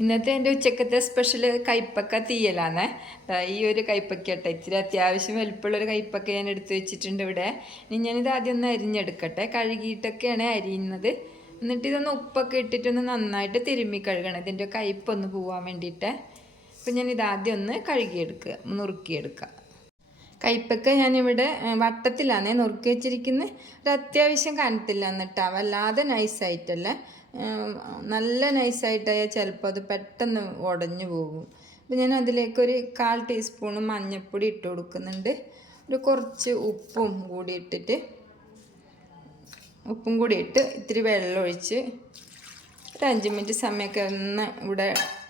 ഇന്നത്തെ എൻ്റെ ഉച്ചക്കത്തെ സ്പെഷ്യൽ കൈപ്പക്ക തീയലാണേ. ഈ ഒരു കൈപ്പക്ക കേട്ടോ, ഇത്തിരി അത്യാവശ്യം വലിപ്പമുള്ളൊരു കൈപ്പക്ക ഞാൻ എടുത്ത് വെച്ചിട്ടുണ്ട് ഇവിടെ. ഇനി ഞാനിത് ആദ്യം ഒന്ന് അരിഞ്ഞെടുക്കട്ടെ. കഴുകിയിട്ടൊക്കെയാണ് അരിയുന്നത്. എന്നിട്ട് ഇതൊന്ന് ഉപ്പൊക്കെ ഇട്ടിട്ടൊന്ന് നന്നായിട്ട് തിരുമ്മി കഴുകണം, ഇതിൻ്റെ കയ്പ്പൊന്ന് പോവാൻ വേണ്ടിയിട്ട്. അപ്പം ഞാനിത് ആദ്യം ഒന്ന് കഴുകിയെടുക്കുക, നുറുക്കിയെടുക്കുക. കൈപ്പക്ക ഞാനിവിടെ വട്ടത്തിലാണ് നുറുക്കി വെച്ചിരിക്കുന്നത്. ഒരു അത്യാവശ്യം കനത്തില്ല എന്നിട്ടാ, വല്ലാതെ നൈസായിട്ടല്ല. നല്ല നൈസായിട്ടായാൽ ചിലപ്പോൾ അത് പെട്ടെന്ന് ഉടഞ്ഞു പോകും. അപ്പോൾ ഞാൻ അതിലേക്കൊരു 1/4 ടീസ്പൂൺ മഞ്ഞൾപ്പൊടി ഇട്ട് കൊടുക്കുന്നുണ്ട്. ഒരു കുറച്ച് ഉപ്പും കൂടി ഇട്ടിട്ട് ഇത്തിരി വെള്ളം ഒഴിച്ച് ഒരു 5 മിനിറ്റ് സമയമൊക്കെ ഒന്ന് ഇവിടെ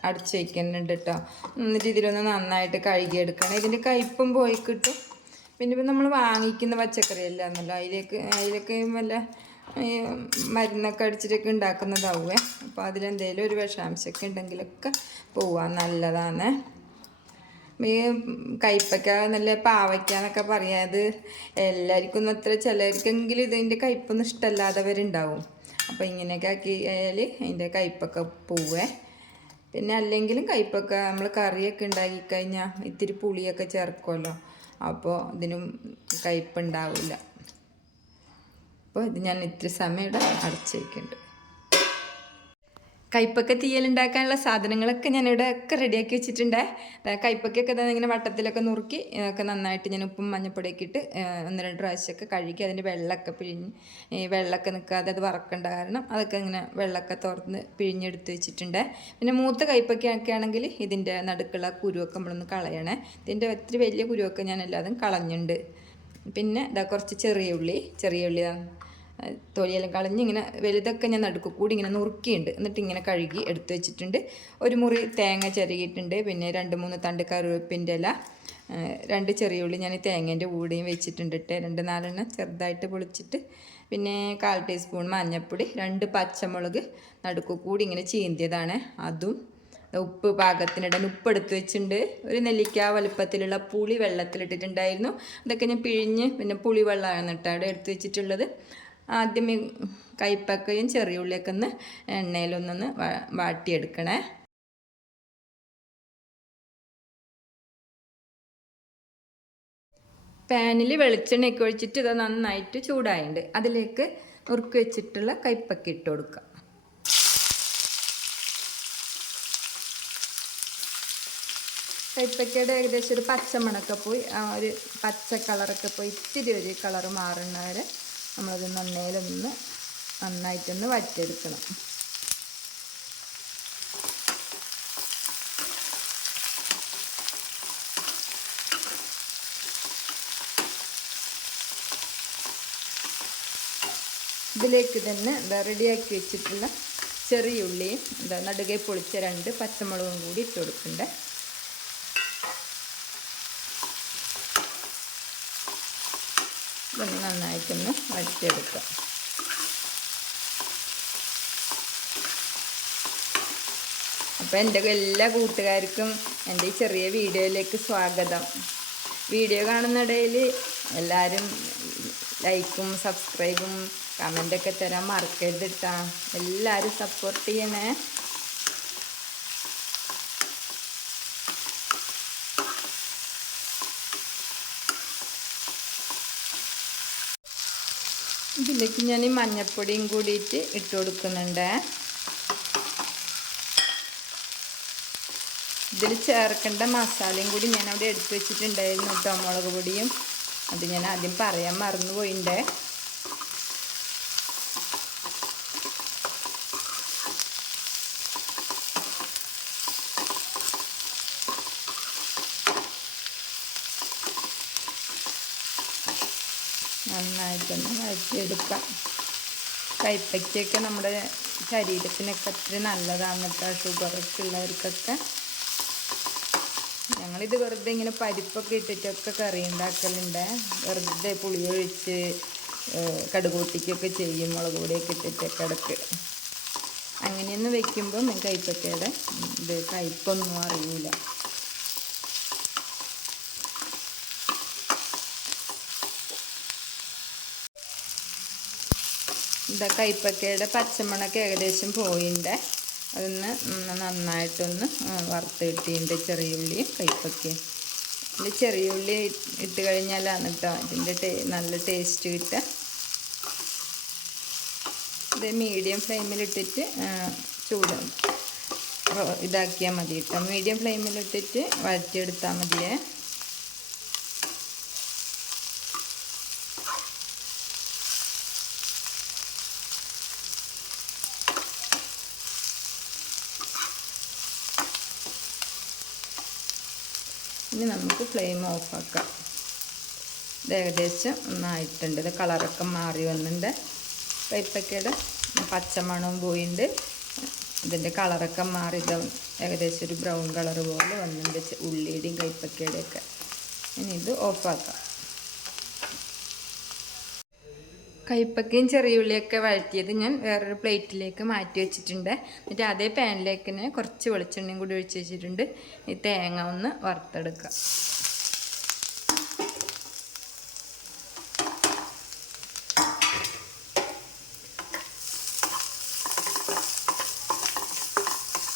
അടച്ച് വയ്ക്കുന്നുണ്ട് കേട്ടോ. എന്നിട്ട് ഇതിലൊന്ന് നന്നായിട്ട് കഴുകിയെടുക്കണം. ഇതിൻ്റെ കയ്പ്പും പോയി കിട്ടും. പിന്നെ ഇപ്പം നമ്മൾ വാങ്ങിക്കുന്ന പച്ചക്കറി അല്ല എന്നല്ലോ, അതിലേക്ക് വല്ല മരുന്നൊക്കെ അടിച്ചിട്ടൊക്കെ ഉണ്ടാക്കുന്നതാവുമേ. അപ്പോൾ അതിലെന്തെങ്കിലും ഒരു വിഷാംശമൊക്കെ ഉണ്ടെങ്കിലൊക്കെ പോവാൻ നല്ലതാണ്. ഈ കയ്പ്പയ്ക്ക നല്ല പാവയ്ക്ക എന്നൊക്കെ പറയാം. അത് എല്ലാവർക്കും ഒന്നും അത്ര, ചിലർക്കെങ്കിലും ഇതിൻ്റെ കയ്പ്പൊന്നും ഇഷ്ടമല്ലാത്തവരുണ്ടാവും. അപ്പോൾ ഇങ്ങനെയൊക്കെ ആക്കിയാൽ അതിൻ്റെ കയ്പ്പൊക്കെ പോവേ. പിന്നെ അല്ലെങ്കിലും കയ്പ്പൊക്കെ നമ്മൾ കറിയൊക്കെ ഉണ്ടാക്കി കഴിഞ്ഞാൽ ഇത്തിരി പുളിയൊക്കെ ചേർക്കുമല്ലോ, അപ്പോൾ ഇതിനും കയ്പ്പുണ്ടാവില്ല. അപ്പോൾ ഇത് ഞാൻ ഇത്തിരി സമയം ഇവിടെ അടച്ച് വയ്ക്കുന്നുണ്ട്. കയ്പ്പക്ക തീയലുണ്ടാക്കാനുള്ള സാധനങ്ങളൊക്കെ ഞാനിവിടെ ഒക്കെ റെഡിയാക്കി വെച്ചിട്ടുണ്ട്. കയ്പ്പയ്ക്കൊക്കെ ഇങ്ങനെ വട്ടത്തിലൊക്കെ നുറുക്കി ഒക്കെ നന്നായിട്ട് ഞാൻ ഉപ്പും മഞ്ഞൾപ്പൊടിയൊക്കെ ഇട്ട് 1-2 പ്രാവശ്യമൊക്കെ കഴുകി അതിൻ്റെ വെള്ളമൊക്കെ പിഴിഞ്ഞ്, വെള്ളമൊക്കെ നിൽക്കാതെ അത് വറക്കേണ്ട കാരണം അതൊക്കെ ഇങ്ങനെ വെള്ളമൊക്കെ തുറന്ന് പിഴിഞ്ഞെടുത്ത് വെച്ചിട്ടുണ്ട്. പിന്നെ മൂത്ത കയ്പ്പയ്ക്കൊക്കെ ആണെങ്കിൽ ഇതിൻ്റെ നടുക്കുള്ള കുരുവൊക്കെ നമ്മളൊന്ന് കളയണേ. ഇതിൻ്റെ ഒത്തിരി വലിയ കുരുവൊക്കെ ഞാൻ എല്ലാതും കളഞ്ഞിട്ടുണ്ട്. പിന്നെ ഇതാ കുറച്ച് ചെറിയ ഉള്ളി തൊലിയെല്ലാം കളഞ്ഞ് ഇങ്ങനെ വലുതൊക്കെ ഞാൻ നടുക്ക് കൂടി ഇങ്ങനെ നുറുക്കിയിട്ടുണ്ട്. എന്നിട്ട് ഇങ്ങനെ കഴുകി എടുത്ത് വെച്ചിട്ടുണ്ട്. ഒരു മുറി തേങ്ങ ചിരകിയിട്ടുണ്ട്. പിന്നെ 2-3 തണ്ട് കറിവേപ്പിൻ്റെ ഇല, 2 ചെറിയ ഉള്ളി ഞാൻ തേങ്ങേൻ്റെ കൂടെയും വെച്ചിട്ടുണ്ട്. 2-4 എണ്ണം ചെറുതായിട്ട് പൊളിച്ചിട്ട്, പിന്നെ 1/4 ടീസ്പൂൺ മഞ്ഞൾപ്പൊടി, 2 പച്ചമുളക് നടുക്ക് കൂടി ഇങ്ങനെ ചീന്തിയതാണ്. അതും ഉപ്പ് പാകത്തിനിടാൻ ഉപ്പെടുത്ത് വെച്ചിട്ടുണ്ട്. ഒരു നെല്ലിക്ക വലുപ്പത്തിലുള്ള പുളി വെള്ളത്തിലിട്ടിട്ടുണ്ടായിരുന്നു. അതൊക്കെ ഞാൻ പിഴിഞ്ഞ് പിന്നെ പുളി വെള്ളമാണ് കേട്ടോ അവിടെ എടുത്ത് വെച്ചിട്ടുള്ളത്. ആദ്യം ഈ കയ്പ്പക്കയും ചെറിയ ഉള്ളിയൊക്കെ ഒന്ന് എണ്ണയിലൊന്നൊന്ന് വാട്ടിയെടുക്കണേ. പാനിൽ വെളിച്ചെണ്ണയൊക്കെ ഒഴിച്ചിട്ട് ഇത് നന്നായിട്ട് ചൂടായിട്ടുണ്ട്. അതിലേക്ക് നുറുക്കി വെച്ചിട്ടുള്ള കയ്പ്പക്ക ഇട്ട് കൊടുക്കുക. കയ്പ്പക്കയുടെ ഏകദേശം ഒരു പച്ചമണൊക്കെ പോയി, ആ ഒരു പച്ച കളറൊക്കെ പോയി ഇത്തിരി ഒരു കളറ് മാറുന്ന വരെ നമ്മളത് നന്നായിട്ടൊന്ന് വറ്റിയെടുക്കണം. ഇതിലേക്ക് തന്നെ റെഡിയാക്കി വെച്ചിട്ടുള്ള ചെറിയ ഉള്ളിയും നടുകെ പൊളിച്ച 2 പച്ചമുളകും കൂടി ഇട്ട് കൊടുക്കണ്ടേ. ഇതൊന്ന് നന്നായിട്ടൊന്ന് വറ്റിയെടുക്കാം. അപ്പോൾ എൻ്റെ എല്ലാ കൂട്ടുകാർക്കും എൻ്റെ ഈ ചെറിയ വീഡിയോയിലേക്ക് സ്വാഗതം. വീഡിയോ കാണുന്നിടയിൽ എല്ലാവരും ലൈക്കും സബ്സ്ക്രൈബും കമൻ്റൊക്കെ തരാൻ മറക്കരുത് കേട്ടോ. എല്ലാവരും സപ്പോർട്ട് ചെയ്യണേ. ഇതിലേക്ക് ഞാൻ ഈ മഞ്ഞൾപ്പൊടിയും കൂടിയിട്ട് ഇട്ട് കൊടുക്കുന്നുണ്ട്. ഇതിൽ ചേർക്കേണ്ട മസാലയും കൂടി ഞാൻ അവിടെ എടുത്ത് വെച്ചിട്ടുണ്ടായിരുന്നു കേട്ടോ, മുളക് പൊടിയും. അത് ഞാൻ ആദ്യം പറയാൻ മറന്നു പോയിട്ടുണ്ട്. നന്നായിട്ടൊന്ന് വഴറ്റിയെടുക്കാം. കയ്പ്പയ്ക്കൊക്കെ നമ്മുടെ ശരീരത്തിനൊക്കെ ഒത്തിരി നല്ലതാണ് കേട്ടോ, ഷുഗറൊക്കെ ഉള്ളവർക്കൊക്കെ. ഞങ്ങളിത് വെറുതെ ഇങ്ങനെ പരിപ്പൊക്കെ ഇട്ടിട്ടൊക്കെ കറി ഉണ്ടാക്കലുണ്ട്. വെറുതെ പുളി ഒഴിച്ച് കടുക് പൊട്ടിക്കൊക്കെ ചെയ്യും, മുളക് പൊടിയൊക്കെ ഇട്ടിട്ടൊക്കെ ഇടയ്ക്ക്. അങ്ങനെയൊന്നും വെക്കുമ്പം കയ്പ്പയ്ക്കയുടെ ഇത് കയ്പ്പൊന്നും അറിയില്ല. കയ്പ്പക്കയുടെ പച്ചമണൊക്കെ ഏകദേശം പോയിട്ടുണ്ട്. അതൊന്ന് നന്നായിട്ടൊന്ന് വറുത്ത് കിട്ടിയിട്ടുണ്ട്. ചെറിയ ഉള്ളിയും കൈപ്പക്കയും. ഇതിൽ ചെറിയ ഉള്ളി ഇട്ട് കഴിഞ്ഞാലാണ് കേട്ടോ ഇതിൻ്റെ നല്ല ടേസ്റ്റ് കിട്ടുക. ഇത് മീഡിയം ഫ്ലെയിമിലിട്ടിട്ട് ഇതാക്കിയാൽ മതി കേട്ടോ. മീഡിയം ഫ്ലെയിമിലിട്ടിട്ട് വഴറ്റിയെടുത്താൽ മതിയേ. ഇനി നമുക്ക് ഫ്ലെയിം ഓഫാക്കാം. ഇത് ഏകദേശം ഒന്നായിട്ടുണ്ട്. ഇത് കളറൊക്കെ മാറി വന്നിട്ടുണ്ട്. കൈപ്പക്കയുടെ പച്ചമണവും പോയിട്ടുണ്ട്. ഇതിൻ്റെ കളറൊക്കെ മാറി ഏകദേശം ഒരു ബ്രൗൺ കളർ പോലെ വന്നിട്ടുണ്ട് ഉള്ളിയുടെയും കൈപ്പക്കയുടെ ഒക്കെ. ഇനി ഇത് ഓഫാക്കാം. കൈപ്പക്കയും ചെറിയ ഉള്ളിയൊക്കെ വഴറ്റിയത് ഞാൻ വേറൊരു പ്ലേറ്റിലേക്ക് മാറ്റി വെച്ചിട്ടുണ്ട്. എന്നിട്ട് അതേ പാനിലേക്ക് തന്നെ കുറച്ച് വെളിച്ചെണ്ണയും കൂടി ഒഴിച്ച് വെച്ചിട്ടുണ്ട്. ഈ തേങ്ങ ഒന്ന് വറുത്തെടുക്കാം.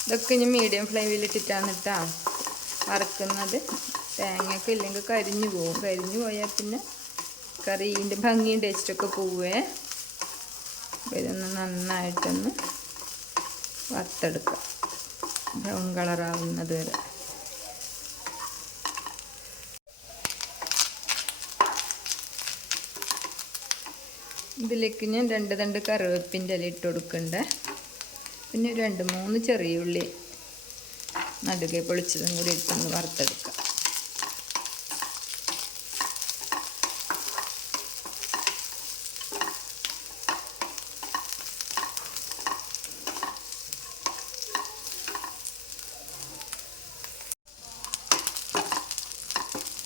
ഇതൊക്കെ ഇനി മീഡിയം ഫ്ലെയിമിലിട്ടിട്ടാണ് കേട്ടോ വറുക്കുന്നത്. തേങ്ങയൊക്കെ ഇല്ലെങ്കിൽ കരിഞ്ഞു പോകും. കരിഞ്ഞു പോയാൽ പിന്നെ കറീൻ്റെ ഭംഗിയും ടേസ്റ്റൊക്കെ പോവേ. അപ്പോൾ ഇതൊന്ന് നന്നായിട്ടൊന്ന് വറുത്തെടുക്കാം ബ്രൗൺ കളറാവുന്നത് വരെ. ഇതിലേക്ക് ഞാൻ 2 തണ്ട് കറിവേപ്പിൻ്റെ ഇല ഇട്ട് കൊടുക്കണ്ടേ. പിന്നെ 2-3 ചെറിയ ഉള്ളി നടുകെ പൊളിച്ചതും കൂടി ഇട്ടൊന്ന് വറുത്തെടുക്കാം.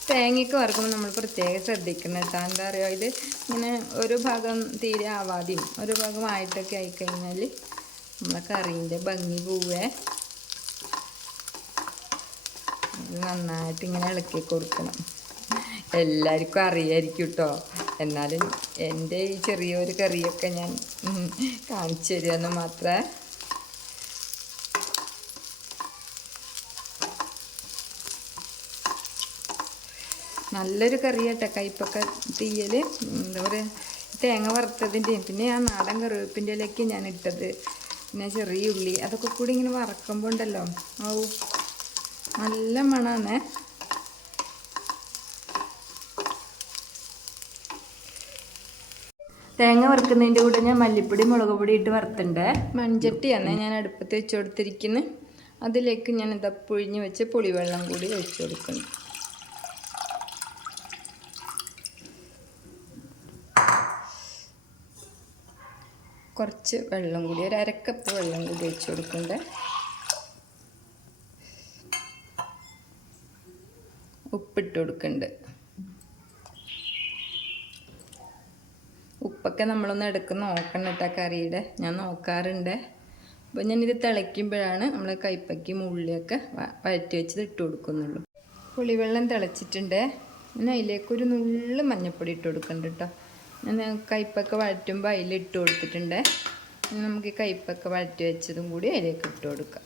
തേങ്ങയൊക്കെ വറുക്കുമ്പോൾ നമ്മൾ പ്രത്യേകം ശ്രദ്ധിക്കണം കേട്ടോ. എന്താ പറയുക, ഇത് ഇങ്ങനെ ഒരു ഭാഗം തീരെ ആവാതെയും ഒരു ഭാഗം ആയിട്ടൊക്കെ ആയിക്കഴിഞ്ഞാൽ നമ്മളെ കറീൻ്റെ ഭംഗി പോവേ. ഇത് നന്നായിട്ട് ഇങ്ങനെ ഇളക്കി കൊടുക്കണം. എല്ലാവർക്കും അറിയായിരിക്കും കേട്ടോ. എന്നാലും എൻ്റെ ഈ ചെറിയൊരു കറിയൊക്കെ ഞാൻ കാണിച്ചു തരുമെന്ന് മാത്രമേ. നല്ലൊരു കറിയാട്ടെ കയ്പ്പൊക്കെ തീയൽ. എന്താ പറയുക, തേങ്ങ വറുത്തതിൻ്റെയും പിന്നെ ആ നാടൻ കറിവേപ്പിൻ്റെ ഇലയ്ക്ക് ഞാൻ ഇട്ടത്, പിന്നെ ചെറിയ ഉള്ളി അതൊക്കെ കൂടി ഇങ്ങനെ വറക്കുമ്പോൾ ഉണ്ടല്ലോ, നല്ല മണമാണ്. തേങ്ങ വറുക്കുന്നതിൻ്റെ കൂടെ ഞാൻ മല്ലിപ്പൊടി മുളക് പൊടി ഇട്ട് വറുത്തുണ്ട്. മൺചട്ടിയാണ് ഞാൻ അടുപ്പത്ത് വെച്ച് കൊടുത്തിരിക്കുന്നത്. അതിലേക്ക് ഞാൻ ഇതാ പുഴിഞ്ഞ് വെച്ച് പുളിവെള്ളം കൂടി ഒഴിച്ച് കൊടുക്കുന്നു. കുറച്ച് വെള്ളം കൂടി, ഒരു 1/2 കപ്പ് വെള്ളം കൂടി ഒഴിച്ച് കൊടുക്കുന്നുണ്ട്. ഉപ്പിട്ട് കൊടുക്കുന്നുണ്ട്. ഉപ്പൊക്കെ നമ്മളൊന്ന് എടുക്ക് നോക്കണം കേട്ടോ കറിയുടെ. ഞാൻ നോക്കാറുണ്ട്. അപ്പോൾ ഞാനിത് തിളയ്ക്കുമ്പോഴാണ് നമ്മൾ കൈപ്പയ്ക്കും ഉള്ളിയൊക്കെ വഴറ്റി വെച്ചത് ഇട്ട് കൊടുക്കുന്നുള്ളൂ. പുളിവെള്ളം തിളച്ചിട്ടുണ്ട്. ഞാൻ അതിലേക്കൊരു നുള്ളു മഞ്ഞൾപ്പൊടി ഇട്ട് കൊടുക്കുന്നുണ്ട് കേട്ടോ. ഞാൻ കയ്പ്പൊക്കെ വഴറ്റുമ്പോൾ അതിലിട്ട് കൊടുത്തിട്ടുണ്ട്. നമുക്ക് ഈ കയ്പ്പൊക്കെ വഴറ്റി വെച്ചതും കൂടി അതിലേക്ക് ഇട്ട് കൊടുക്കാം.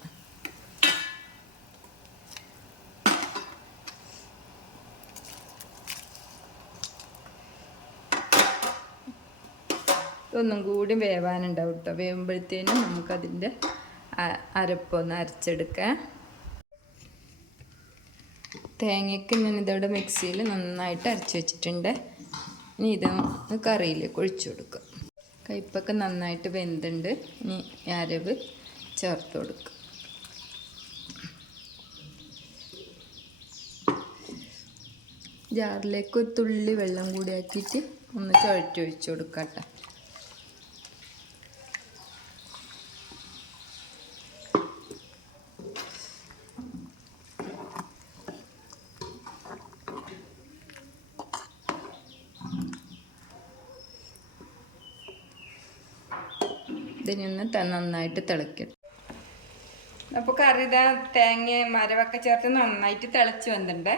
ഇതൊന്നും കൂടി വേവാനുണ്ടാവും കേട്ടോ. വേവുമ്പോഴത്തേനും നമുക്കതിൻ്റെ അരപ്പൊന്ന് അരച്ചെടുക്കാം. തേങ്ങയ്ക്ക് ഞാനിതവിടെ മിക്സിയിൽ നന്നായിട്ട് അരച്ച് വെച്ചിട്ടുണ്ട്. ഇനി ഇത് കറിയിലേക്ക് ഒഴിച്ചു കൊടുക്കുക. കയ്പ്പൊക്കെ നന്നായിട്ട് വെന്തുണ്ട്. ഇനി അരവ് ചേർത്ത് കൊടുക്കുക. ജാറിലേക്ക് ഒരു തുള്ളി വെള്ളം കൂടി ആക്കിയിട്ട് ഒന്ന് ചുഴറ്റി ഒഴിച്ചു കൊടുക്കാം കേട്ടോ. ഇതിനൊന്ന് നന്നായിട്ട് തിളയ്ക്കും. അപ്പോൾ കറി ഇതാ തേങ്ങയും മരവൊക്കെ ചേർത്ത് നന്നായിട്ട് തിളച്ച് വന്നിട്ടുണ്ട്.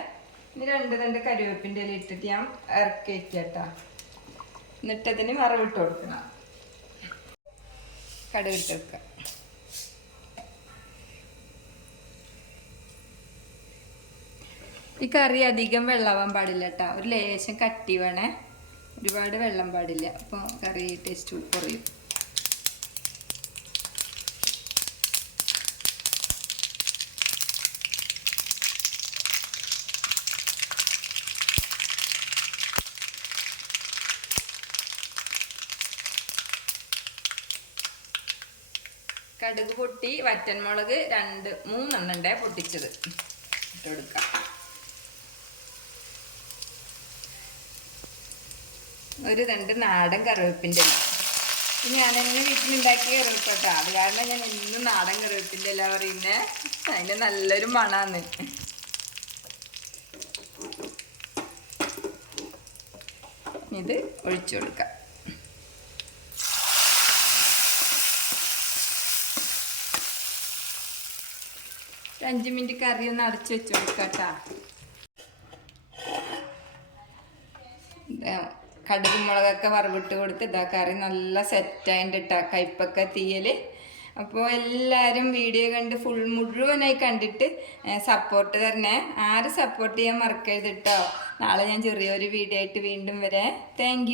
ഇനി 2 തണ്ട് കറിവേപ്പിൻ്റെ ഇല ഇട്ടിട്ട് ഞാൻ ഇറക്കി വയ്ക്കാം കേട്ടോ. എന്നിട്ടതിന് വറവിട്ട് കൊടുക്കണം. കടുകിട്ട് വെക്കുക. ഈ കറി അധികം വെള്ളമാവാൻ പാടില്ല കേട്ടോ, ഒരു ലേശം കട്ടി വേണേ, ഒരുപാട് വെള്ളം പാടില്ല, അപ്പോൾ കറി ടേസ്റ്റ് കുറയും. കടുക് പൊട്ടി, വറ്റൻമുളക് 2-3 പൊട്ടിച്ചത് ഇട്ട് കൊടുക്കാം. ഒരു 2 നാടൻ കറിവേപ്പിൻ്റെ ഇല. ഞാനെന്നെ വീട്ടിലുണ്ടാക്കിയ കറിവേപ്പിട്ടോ, അത് കാരണം ഞാൻ എന്നും നാടൻ കറിവേപ്പിൻ്റെ ഇല പറയുന്നത്, അതിന് നല്ലൊരു മണാന്ന്. ഇത് ഒഴിച്ചു കൊടുക്കാം. ഒരു 5 മിനിറ്റ് കറി ഒന്ന് അടച്ചു വെച്ച് കൊടുക്കാട്ടാ. കടുക് മുളകൊക്കെ വറവിട്ട് കൊടുത്ത് ഇതാ കറി നല്ല സെറ്റായിട്ട് ഇട്ടാ, കയ്പ്പൊക്കെ തീയൽ. അപ്പോൾ എല്ലാവരും വീഡിയോ കണ്ട് മുഴുവനായി കണ്ടിട്ട് സപ്പോർട്ട് തരണേ. ആരും സപ്പോർട്ട് ചെയ്യാൻ മറക്കരുത് കേട്ടോ. നാളെ ഞാൻ ചെറിയൊരു വീഡിയോ ആയിട്ട് വീണ്ടും വരാം. Thank you.